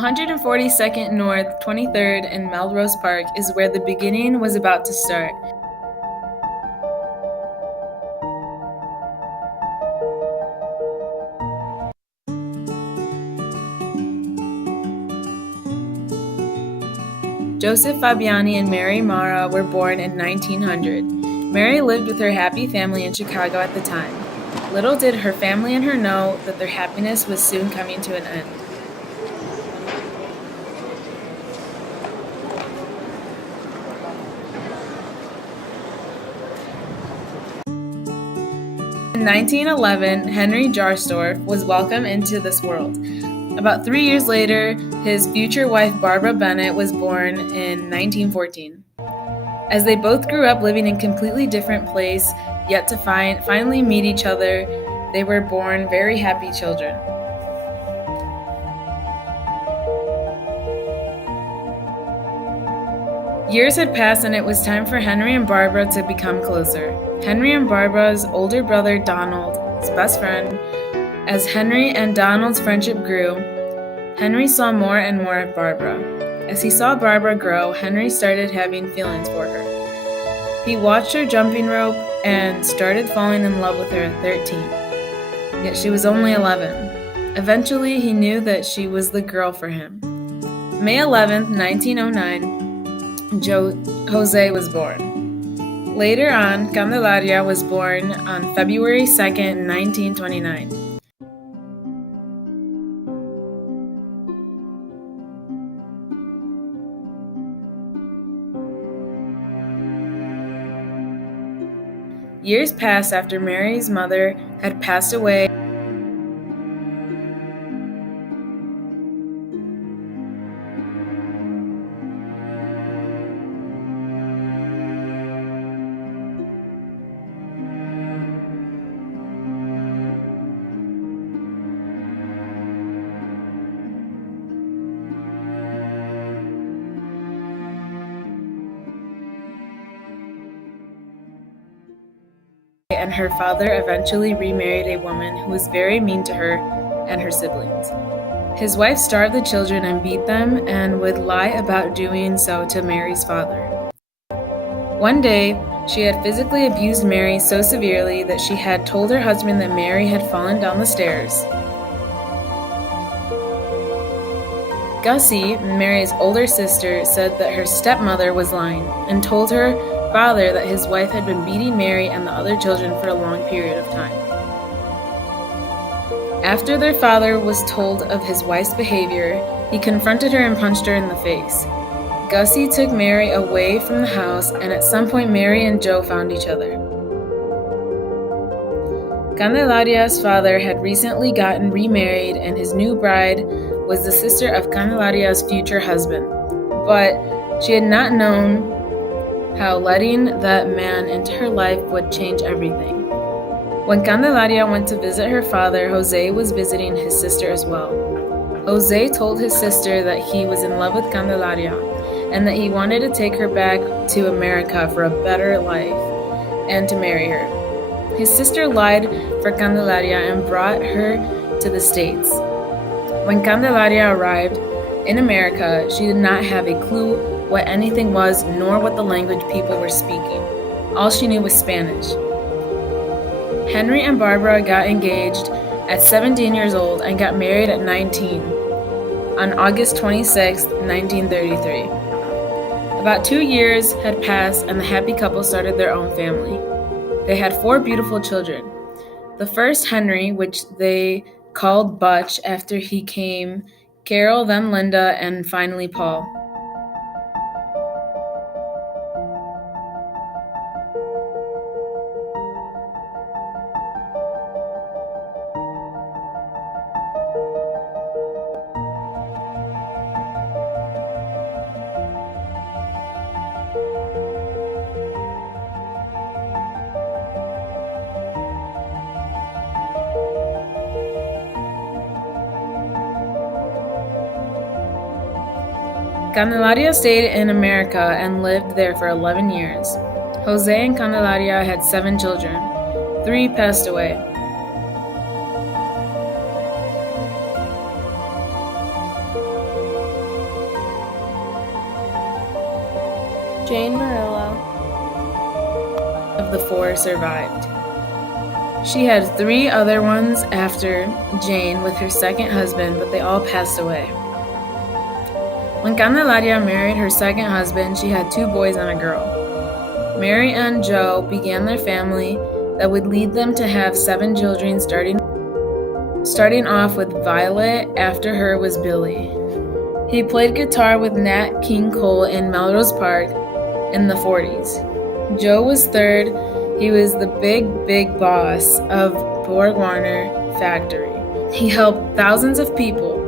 142nd North, 23rd, and Melrose Park is where the beginning was about to start. Joseph Fabiani and Mary Mara were born in 1900. Mary lived with her happy family in Chicago at the time. Little did her family and her know that their happiness was soon coming to an end. In 1911, Henry Jarsdorf was welcomed into this world. About 3 years later, his future wife Barbara Bennett was born in 1914. As they both grew up living in completely different places, yet to finally meet each other, they were born very happy children. Years had passed and it was time for Henry and Barbara to become closer. Henry and Barbara's older brother Donald, his best friend. As Henry and Donald's friendship grew, Henry saw more and more of Barbara. As he saw Barbara grow, Henry started having feelings for her. He watched her jumping rope and started falling in love with her at 13. Yet she was only 11. Eventually, he knew that she was the girl for him. May 11th, 1909, Jose was born. Later on, Candelaria was born on February 2nd, 1929. Years passed after Mary's mother had passed away. And her father eventually remarried a woman who was very mean to her and her siblings. His wife starved the children and beat them and would lie about doing so to Mary's father. One day, she had physically abused Mary so severely that she had told her husband that Mary had fallen down the stairs. Gussie, Mary's older sister, said that her stepmother was lying and told her father that his wife had been beating Mary and the other children for a long period of time. After their father was told of his wife's behavior, he confronted her and punched her in the face. Gussie took Mary away from the house, and at some point Mary and Joe found each other. Candelaria's father had recently gotten remarried, and his new bride was the sister of Candelaria's future husband, but she had not known how letting that man into her life would change everything. When Candelaria went to visit her father, Jose was visiting his sister as well. Jose told his sister that he was in love with Candelaria and that he wanted to take her back to America for a better life and to marry her. His sister lied for Candelaria and brought her to the States. When Candelaria arrived in America, she did not have a clue what anything was, nor what the language people were speaking. All she knew was Spanish. Henry and Barbara got engaged at 17 years old and got married at 19 on August 26, 1933. About 2 years had passed and the happy couple started their own family. They had 4 beautiful children. The first, Henry, which they called Butch after he came, Carol, then Linda, and finally Paul. Candelaria stayed in America and lived there for 11 years. Jose and Candelaria had 7 children. 3 passed away. Jane Murillo of the four survived. She had 3 other ones after Jane with her second husband, but they all passed away. When Candelaria married her second husband, she had 2 boys and a girl. Mary and Joe began their family that would lead them to have 7 children, starting off with Violet. After her was Billy. He played guitar with Nat King Cole in Melrose Park in the 40s. Joe was 3rd. He was the big boss of Borg Warner Factory. He helped thousands of people.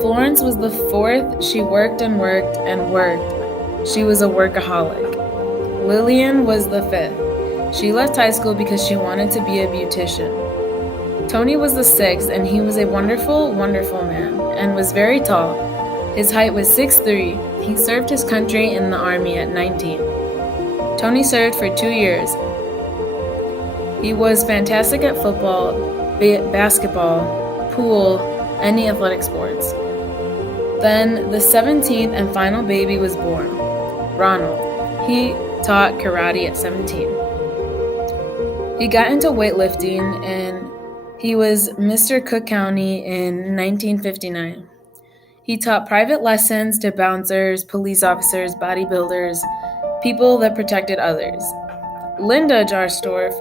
Florence was the 4th. She worked and worked and worked. She was a workaholic. Lillian was the 5th. She left high school because she wanted to be a beautician. Tony was the 6th, and he was a wonderful man, and was very tall. His height was 6'3". He served his country in the army at 19. Tony served for 2 years. He was fantastic at football, basketball, pool, any athletic sports. Then the 17th and final baby was born, Ronald. He taught karate at 17. He got into weightlifting, and he was Mr. Cook County in 1959. He taught private lessons to bouncers, police officers, bodybuilders, people that protected others. Linda Jarstorff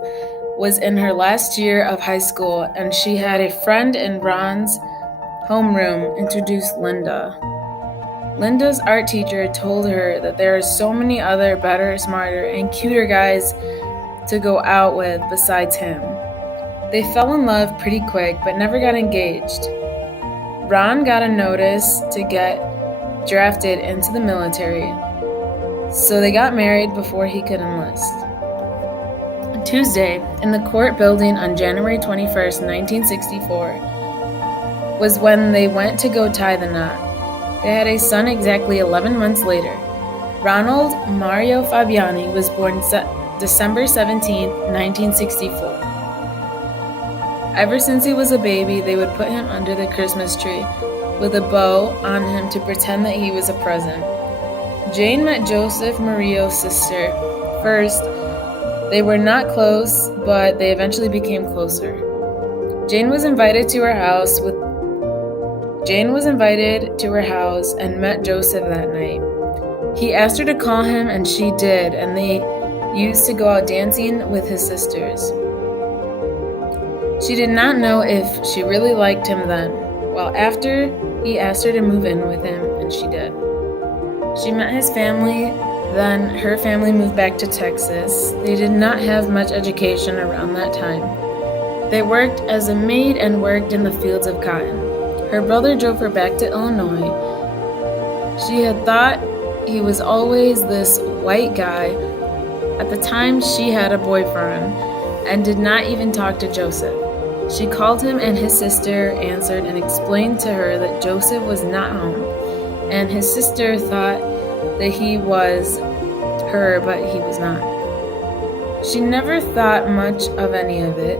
was in her last year of high school, and she had a friend in Ron's homeroom introduce Linda. Linda's art teacher told her that there are so many other better, smarter, and cuter guys to go out with besides him. They fell in love pretty quick, but never got engaged. Ron got a notice to get drafted into the military, so they got married before he could enlist. Tuesday, in the court building on January 21st, 1964, was when they went to go tie the knot. They had a son exactly 11 months later. Ronald Mario Fabiani was born December 17, 1964. Ever since he was a baby, they would put him under the Christmas tree with a bow on him to pretend that he was a present. Jane met Joseph Murillo's sister. First, they were not close, but they eventually became closer. Jane was invited to her house and met Joseph that night. He asked her to call him, and she did, and they used to go out dancing with his sisters. She did not know if she really liked him then. Well, after he asked her to move in with him, and she did. She met his family, then her family moved back to Texas. They did not have much education around that time. They worked as a maid and worked in the fields of cotton. Her brother drove her back to Illinois. She had thought he was always this white guy. At the time, she had a boyfriend and did not even talk to Joseph. She called him, and his sister answered and explained to her that Joseph was not home, and his sister thought that he was her, but he was not. She never thought much of any of it.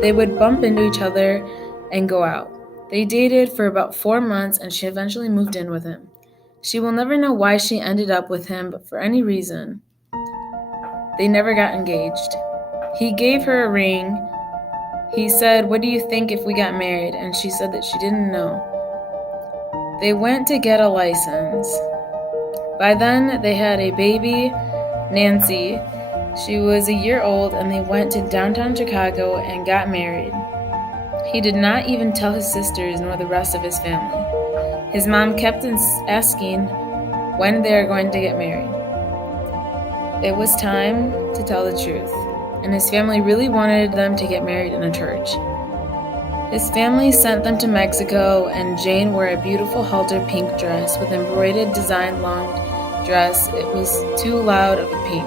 They would bump into each other and go out. They dated for about 4 months, and she eventually moved in with him. She will never know why she ended up with him, but for any reason, they never got engaged. He gave her a ring. He said, "What do you think if we got married?" And she said that she didn't know. They went to get a license. By then, they had a baby, Nancy. She was a year old, and they went to downtown Chicago and got married. He did not even tell his sisters nor the rest of his family. His mom kept asking when they are going to get married. It was time to tell the truth, and his family really wanted them to get married in a church. His family sent them to Mexico, and Jane wore a beautiful halter pink dress with embroidered design long dress. It was too loud of a pink.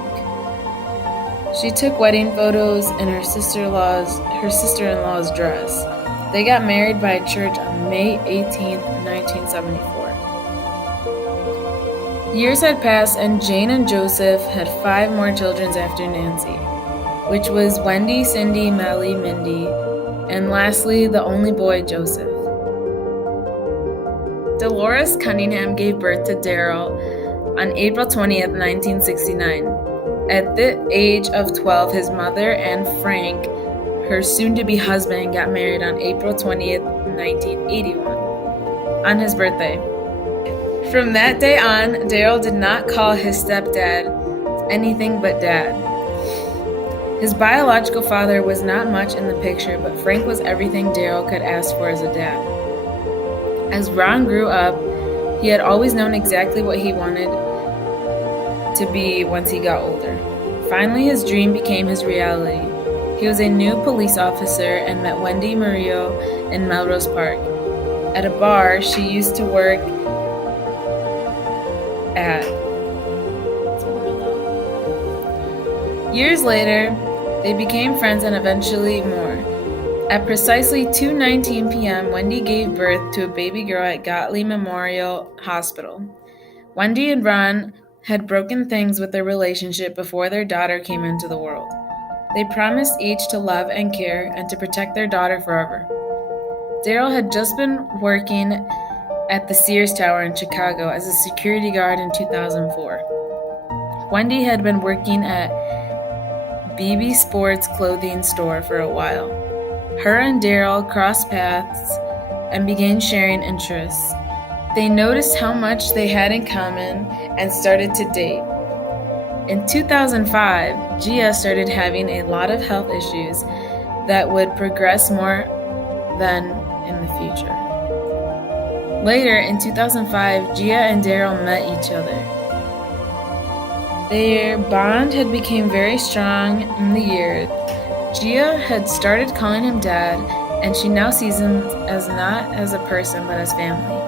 She took wedding photos in her sister-in-law's dress. They got married by a church on May 18, 1974. Years had passed, and Jane and Joseph had 5 more children after Nancy, which was Wendy, Cindy, Melly, Mindy, and lastly, the only boy, Joseph. Dolores Cunningham gave birth to Daryl. on April 20th, 1969. At the age of 12, his mother and Frank, her soon-to-be husband, got married on April 20th, 1981, on his birthday. From that day on, Daryl did not call his stepdad anything but Dad. His biological father was not much in the picture, but Frank was everything Daryl could ask for as a dad. As Ron grew up, he had always known exactly what he wanted to be once he got older. Finally, his dream became his reality. He was a new police officer and met Wendy Murillo in Melrose Park, at a bar she used to work at. Years later, they became friends and eventually more. At precisely 2:19 p.m., Wendy gave birth to a baby girl at Gottlieb Memorial Hospital. Wendy and Ron had broken things with their relationship before their daughter came into the world. They promised each to love and care and to protect their daughter forever. Daryl had just been working at the Sears Tower in Chicago as a security guard in 2004. Wendy had been working at BB Sports clothing store for a while. Her and Daryl crossed paths and began sharing interests. They noticed how much they had in common and started to date. In 2005, Gia started having a lot of health issues that would progress more than in the future. Later, in 2005, Gia and Daryl met each other. Their bond had become very strong in the year. Gia had started calling him Dad, and she now sees him as not as a person but as family.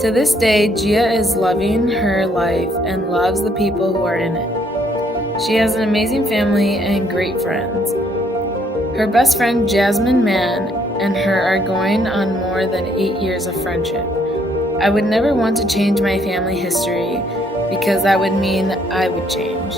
To this day, Gia is loving her life and loves the people who are in it. She has an amazing family and great friends. Her best friend Jasmine Mann and her are going on more than 8 years of friendship. I would never want to change my family history because that would mean I would change.